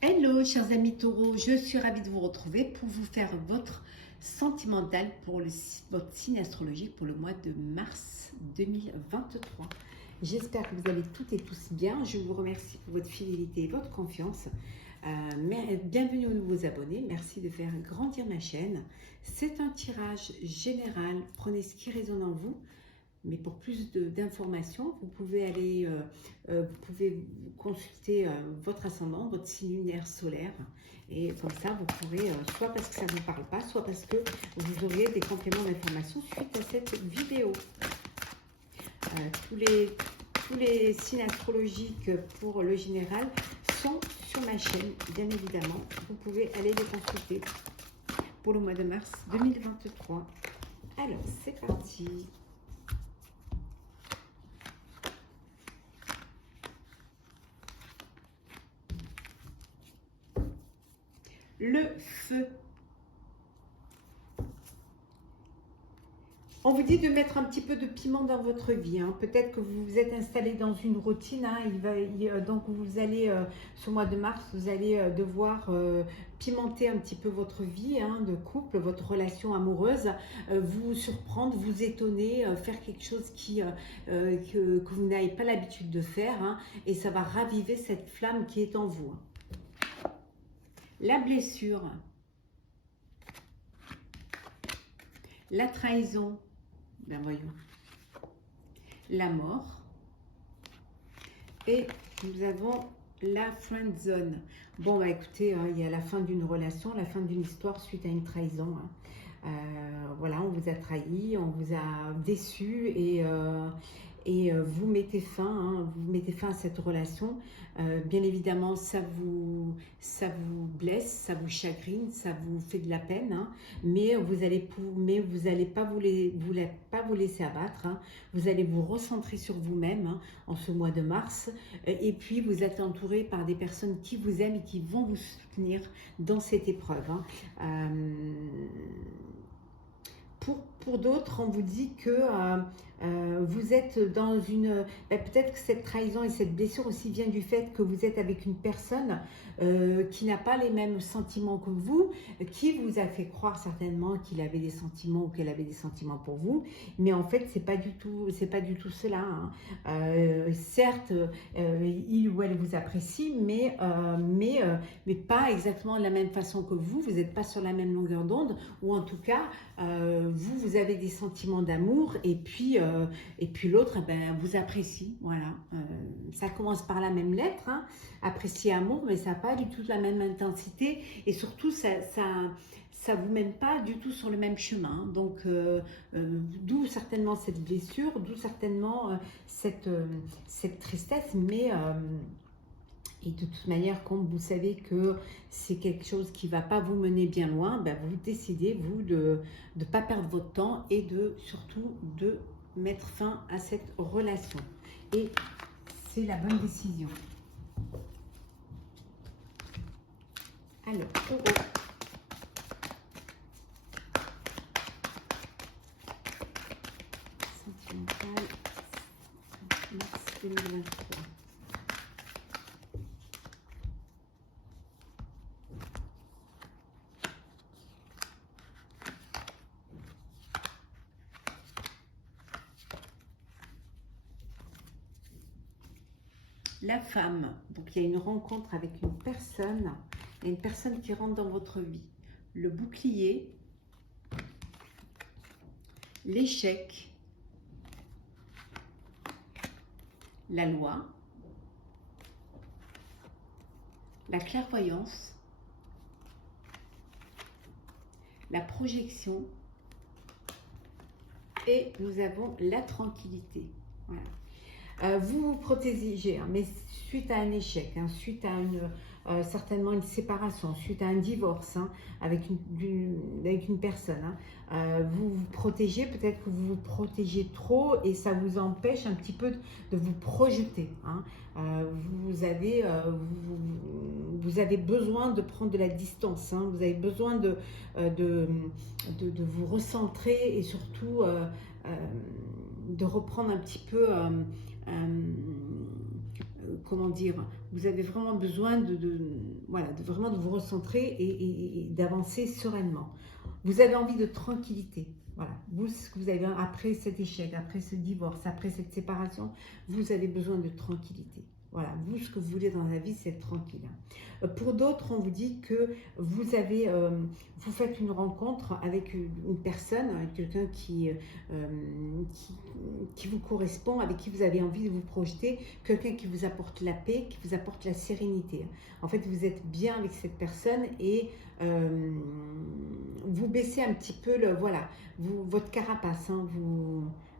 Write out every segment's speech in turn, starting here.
Hello chers amis taureaux, je suis ravie de vous retrouver pour vous faire votre sentimental pour votre signe astrologique pour le mois de mars 2023. J'espère que vous allez toutes et tous bien. Je vous remercie pour votre fidélité et votre confiance. Bienvenue aux nouveaux abonnés, merci de faire grandir ma chaîne. C'est un tirage général, prenez ce qui résonne en vous. Mais pour plus d'informations, vous pouvez vous pouvez consulter votre ascendant, votre signe lunaire solaire. Et comme ça, vous pourrez, soit parce que ça ne vous parle pas, soit parce que vous auriez des compléments d'information suite à cette vidéo. Tous les signes astrologiques pour le général sont sur ma chaîne, bien évidemment. Vous pouvez aller les consulter pour le mois de mars 2023. Alors, c'est parti. Le feu. On vous dit de mettre un petit peu de piment dans votre vie. Hein. Peut-être que vous vous êtes installé dans une routine. Hein. Donc vous allez, ce mois de mars, vous allez devoir pimenter un petit peu votre vie hein, de couple, votre relation amoureuse, vous surprendre, vous étonner, faire quelque chose que vous n'avez pas l'habitude de faire. Hein, et ça va raviver cette flamme qui est en vous. La blessure, la trahison, ben voyons, la mort, et nous avons la friend zone. Bon, bah écoutez, il y a la fin d'une relation, la fin d'une histoire suite à une trahison. Hein. Voilà, on vous a trahi, on vous a déçu et vous mettez fin à cette relation. Bien évidemment, ça vous blesse, ça vous chagrine, ça vous fait de la peine, hein, mais vous n'allez pas vous laisser abattre. Hein. Vous allez vous recentrer sur vous-même hein, en ce mois de mars, et puis vous êtes entouré par des personnes qui vous aiment et qui vont vous soutenir dans cette épreuve. Hein. Pour d'autres, on vous dit que vous êtes dans une... peut-être que cette trahison et cette blessure aussi vient du fait que vous êtes avec une personne qui n'a pas les mêmes sentiments que vous, qui vous a fait croire certainement qu'il avait des sentiments ou qu'elle avait des sentiments pour vous, mais en fait, c'est pas du tout cela. Hein. Certes, il ou elle vous apprécie, mais pas exactement de la même façon que vous. Vous n'êtes pas sur la même longueur d'onde, ou en tout cas, vous avez des sentiments d'amour et puis l'autre vous apprécie. Voilà, ça commence par la même lettre, hein, apprécier amour, mais ça n'a pas du tout la même intensité et surtout ça vous mène pas du tout sur le même chemin. Donc d'où certainement cette blessure, d'où certainement cette tristesse, mais et de toute manière, quand vous savez que c'est quelque chose qui ne va pas vous mener bien loin, vous décidez, vous, de ne pas perdre votre temps et surtout de mettre fin à cette relation. Et c'est la bonne décision. Alors, taureau. Sentimental, mars 2023. La femme, donc il y a une rencontre avec une personne, il y a une personne qui rentre dans votre vie. Le bouclier, l'échec, la loi, la clairvoyance, la projection et nous avons la tranquillité. Voilà. Vous vous protégez, hein, mais suite à un échec, hein, suite à certainement une séparation, suite à un divorce hein, avec une personne, hein, vous vous protégez, peut-être que vous vous protégez trop et ça vous empêche un petit peu de vous projeter. Hein. Vous avez besoin de prendre de la distance, hein, vous avez besoin de vous recentrer et surtout de reprendre un petit peu comment dire, vous avez vraiment besoin voilà, vraiment de vous recentrer et d'avancer sereinement. Vous avez envie de tranquillité. Voilà, vous, ce que vous avez après cet échec, après ce divorce, après cette séparation, vous avez besoin de tranquillité. Voilà, vous, ce que vous voulez dans la vie, c'est être tranquille. Pour d'autres, on vous dit que vous faites une rencontre avec une personne, quelqu'un qui vous correspond, avec qui vous avez envie de vous projeter, quelqu'un qui vous apporte la paix, qui vous apporte la sérénité. En fait, vous êtes bien avec cette personne et vous baissez un petit peu voilà, votre carapace, hein,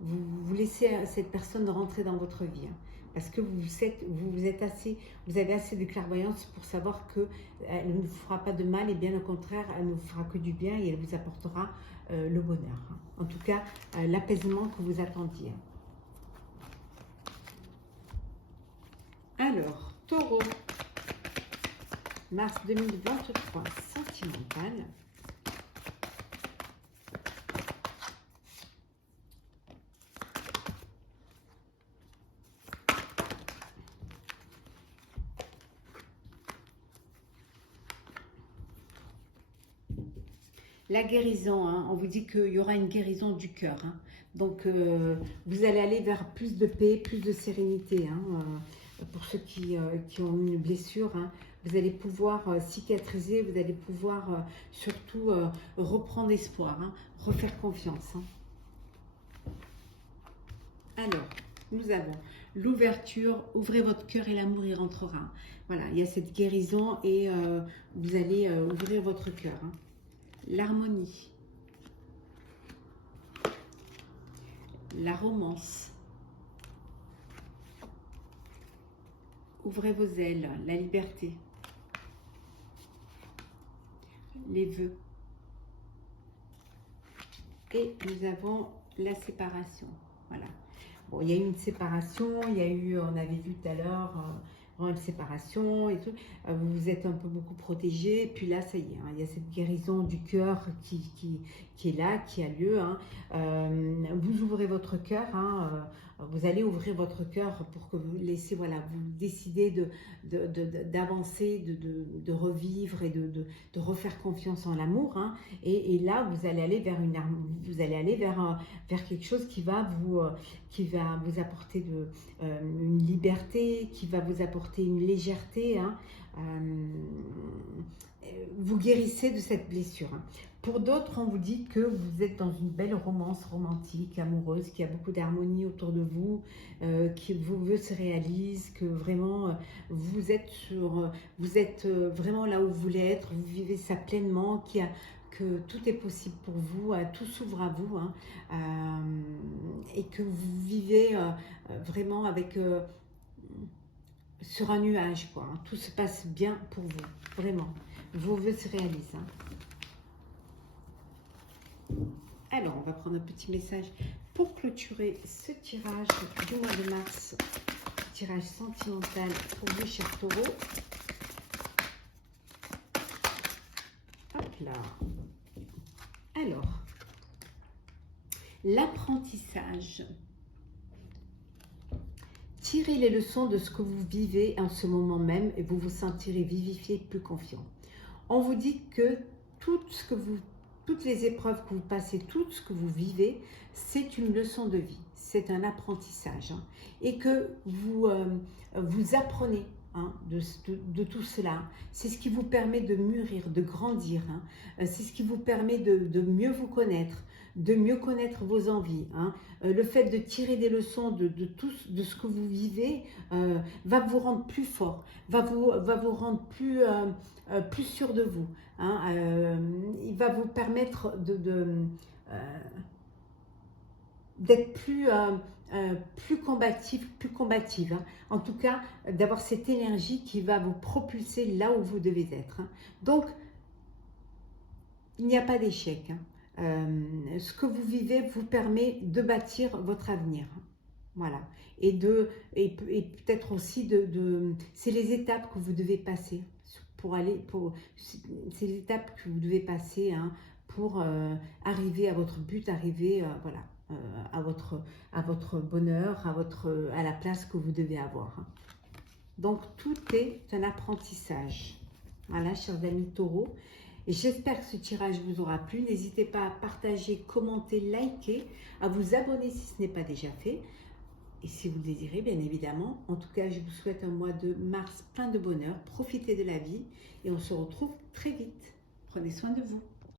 vous laissez cette personne rentrer dans votre vie. Hein, parce que vous avez assez de clairvoyance pour savoir qu'elle ne vous fera pas de mal et bien au contraire, elle ne vous fera que du bien et elle vous apportera le bonheur. Hein. En tout cas, l'apaisement que vous attendiez. Alors, Taureau, mars 2023, sentimental. La guérison, hein, on vous dit qu'il y aura une guérison du cœur. Hein. Donc, vous allez aller vers plus de paix, plus de sérénité. Hein, pour ceux qui ont une blessure, hein, vous allez pouvoir cicatriser, vous allez pouvoir surtout reprendre espoir, hein, refaire confiance. Hein. Alors, nous avons l'ouverture, ouvrez votre cœur et l'amour y rentrera. Voilà, il y a cette guérison et vous allez ouvrir votre cœur. Hein. L'harmonie, la romance, ouvrez vos ailes, la liberté, les vœux. Et nous avons la séparation. Voilà. Bon, il y a eu une séparation, il y a eu, on avait vu tout à l'heure, une séparation et tout. Vous êtes un peu beaucoup protégé. Puis là, ça y est, hein, il y a cette guérison du cœur qui est là, qui a lieu. Hein. Vous ouvrez votre cœur. Hein, vous allez ouvrir votre cœur pour que vous laissez, voilà, vous décidez d'avancer, de revivre et de refaire confiance en l'amour. Hein, et là, vous allez aller vers quelque chose qui va vous apporter une liberté, qui va vous apporter une légèreté. Hein, vous guérissez de cette blessure. Hein. Pour d'autres, on vous dit que vous êtes dans une belle romance romantique, amoureuse, qu'il y a beaucoup d'harmonie autour de vous, que vos vœux se réalisent, que vraiment vous êtes vraiment là où vous voulez être, vous vivez ça pleinement, que tout est possible pour vous, tout s'ouvre à vous, hein, et que vous vivez vraiment sur un nuage, quoi. Hein. Tout se passe bien pour vous, vraiment. Vos vœux se réalisent. Hein. Alors, on va prendre un petit message pour clôturer ce tirage du mois de mars. Tirage sentimental pour vous, chers taureaux. Hop là. Alors, l'apprentissage. Tirez les leçons de ce que vous vivez en ce moment même et vous vous sentirez vivifié, plus confiant. On vous dit que toutes les épreuves que vous passez, tout ce que vous vivez, c'est une leçon de vie, c'est un apprentissage. Hein, et que vous apprenez, hein, de tout cela. C'est ce qui vous permet de mûrir, de grandir. Hein, c'est ce qui vous permet de mieux vous connaître, de mieux connaître vos envies. Hein. Le fait de tirer des leçons de ce que vous vivez va vous rendre plus fort, va vous rendre plus sûr de vous. Hein. Il va vous permettre d'être plus combatif, plus combative. Hein. En tout cas, d'avoir cette énergie qui va vous propulser là où vous devez être. Hein. Donc, il n'y a pas d'échec. Hein. Ce que vous vivez vous permet de bâtir votre avenir. Voilà. Et peut-être aussi c'est les étapes que vous devez passer c'est les étapes que vous devez passer, hein, pour arriver à votre but, arriver voilà, à votre bonheur, à la place que vous devez avoir. Hein. Donc, tout est un apprentissage. Voilà, chers amis taureaux. Et j'espère que ce tirage vous aura plu. N'hésitez pas à partager, commenter, liker, à vous abonner si ce n'est pas déjà fait. Et si vous le désirez, bien évidemment. En tout cas, je vous souhaite un mois de mars plein de bonheur. Profitez de la vie et on se retrouve très vite. Prenez soin de vous.